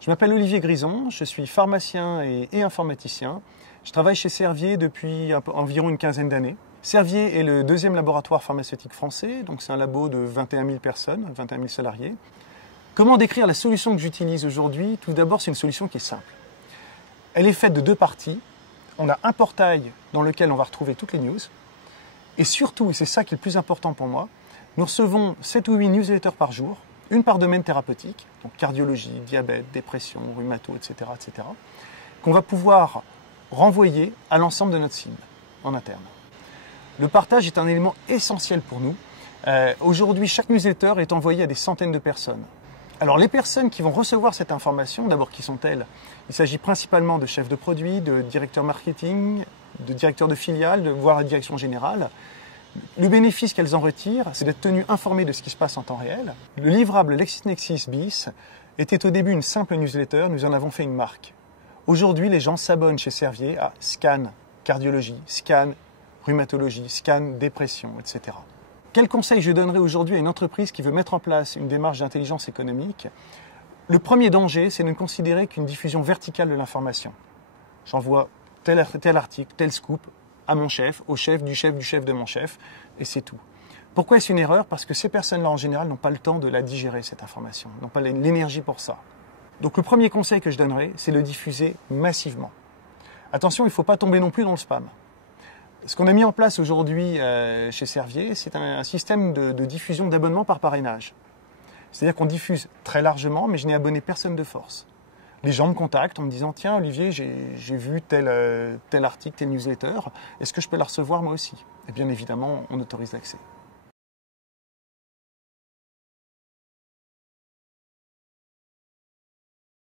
Je m'appelle Olivier Grison, je suis pharmacien et informaticien. Je travaille chez Servier depuis environ une quinzaine d'années. Servier est le deuxième laboratoire pharmaceutique français, donc c'est un labo de 21 000 personnes, 21 000 salariés. Comment décrire la solution que j'utilise aujourd'hui? Tout d'abord, c'est une solution qui est simple. Elle est faite de deux parties. On a un portail dans lequel on va retrouver toutes les news. Et surtout, et c'est ça qui est le plus important pour moi, nous recevons 7 ou 8 newsletters par jour, une par domaine thérapeutique, donc cardiologie, diabète, dépression, rhumato, etc., qu'on va pouvoir renvoyer à l'ensemble de notre cible en interne. Le partage est un élément essentiel pour nous. Aujourd'hui, chaque newsletter est envoyé à des centaines de personnes. Alors les personnes qui vont recevoir cette information, d'abord qui sont-elles? Il s'agit principalement de chefs de produits, de directeurs marketing, de directeurs de filiales, voire la direction générale. Le bénéfice qu'elles en retirent, c'est d'être tenues informées de ce qui se passe en temps réel. Le livrable LexisNexis bis était au début une simple newsletter, nous en avons fait une marque. Aujourd'hui, les gens s'abonnent chez Servier à Scan cardiologie, Scan rhumatologie, Scan dépression, etc. Quel conseil je donnerais aujourd'hui à une entreprise qui veut mettre en place une démarche d'intelligence économique? Le premier danger, c'est de ne considérer qu'une diffusion verticale de l'information. J'envoie tel article, tel scoop à mon chef, au chef de mon chef, et c'est tout. Pourquoi est-ce une erreur? Parce que ces personnes-là, en général, n'ont pas le temps de la digérer, cette information, n'ont pas l'énergie pour ça. Donc le premier conseil que je donnerais, c'est de le diffuser massivement. Attention, il ne faut pas tomber non plus dans le spam. Ce qu'on a mis en place aujourd'hui chez Servier, c'est un système de diffusion d'abonnements par parrainage. C'est-à-dire qu'on diffuse très largement, mais je n'ai abonné personne de force. Les gens me contactent en me disant « Tiens Olivier, j'ai vu tel article, telle newsletter, est-ce que je peux la recevoir moi aussi ?» Et bien évidemment, on autorise l'accès.